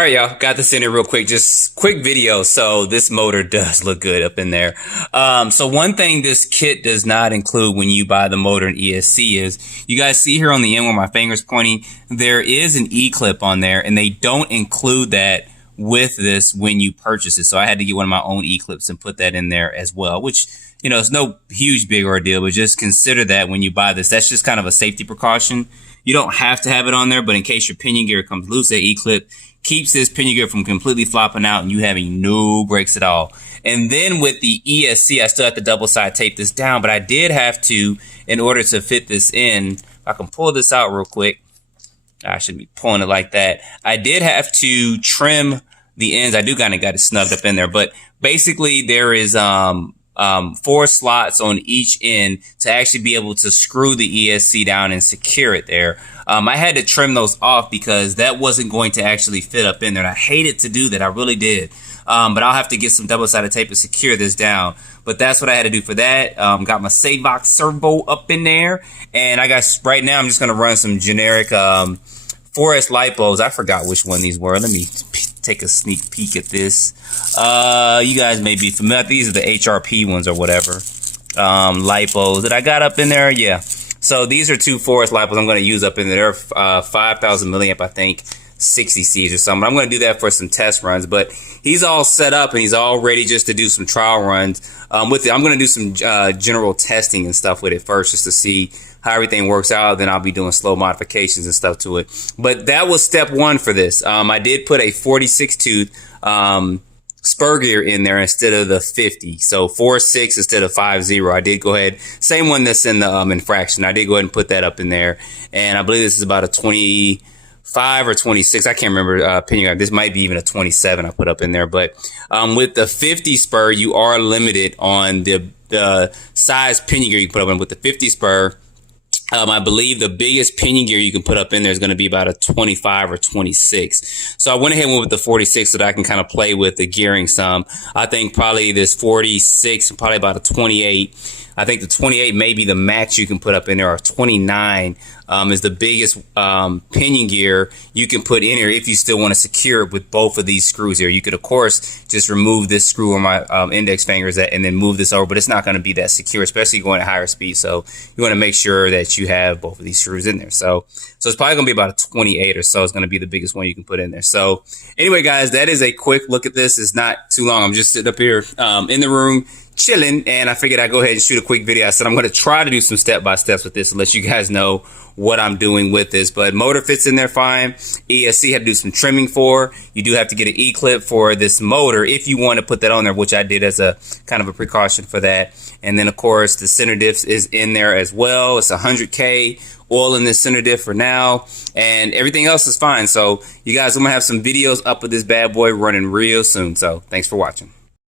All right, y'all, got this in here real quick. Just quick video. So this motor does look good up in there. So one thing this kit does not include when you buy the motor in ESC is, you guys see here on the end where my finger's pointing, there is an E-clip on there, and they don't include that with this when you purchase it. So I had to get one of my own E-clips and put that in there as well, which, you know, it's no huge big ordeal, but just consider that when you buy this. That's just kind of a safety precaution. You don't have to have it on there, but in case your pinion gear comes loose, that E-clip keeps this pinion gear from completely flopping out and you having no brakes at all. And then with the ESC, I still have to double side tape this down, but I did have to, in order to fit this in, if I can pull this out real quick, I shouldn't be pulling it like that. I did have to trim the ends. I do kind of got it snugged up in there, but basically there is 4 slots on each end to actually be able to screw the ESC down and secure it there. I had to trim those off because that wasn't going to actually fit up in there. And I hated to do that. I really did. But I'll have to get some double-sided tape to secure this down. But that's what I had to do for that. Got my Savox servo up in there. And I got, right now, I'm just going to run some generic 4S lipos. I forgot which one these were. Let me take a sneak peek at this. You guys may be familiar. These are the HRP ones or whatever. Lipos that I got up in there. Yeah. So these are 2 4S lipos I'm going to use up in there. They're 5,000 milliamp, I think, 60 Cs or something. I'm going to do that for some test runs, but he's all set up and he's all ready just to do some trial runs with it. I'm going to do some general testing and stuff with it first just to see how everything works out. Then I'll be doing slow modifications and stuff to it. But that was step 1 for this. I did put a 46 tooth spur gear in there instead of the 50. So 4.6 instead of 5.0. I did go ahead, same one that's in the infraction. I did go ahead and put that up in there. And I believe this is about a 25 or 26. I can't remember pinion. This might be even a 27 I put up in there. But with the 50 spur, you are limited on the size pinion gear you can put up in. With the 50 spur, I believe the biggest pinion gear you can put up in there is going to be about a 25 or 26. So I went ahead and went with the 46 so that I can kind of play with the gearing some. I think probably this 46, probably about a 28. I think the 28 may be the max you can put up in there, or 29 is the biggest pinion gear you can put in here if you still want to secure it with both of these screws here. You could, of course, just remove this screw where my index finger is at and then move this over, but it's not going to be that secure, especially going at higher speed. So you want to make sure that you have both of these screws in there. So it's probably going to be about a 28 or so. It's going to be the biggest one you can put in there. So anyway, guys, that is a quick look at this. It's not too long. I'm just sitting up here in the room chilling, and I figured I'd go ahead and shoot a quick video. I said I'm going to try to do some step-by-steps with this and let you guys know what I'm doing with this. But motor fits in there fine. ESC had to do some trimming for. You do have to get an E-clip for this motor if you want to put that on there, which I did as a kind of a precaution for that. And then, of course, the center diff is in there as well. It's 100K oil in this center diff for now, and everything else is fine. So you guys, I'm going to have some videos up with this bad boy running real soon. So thanks for watching.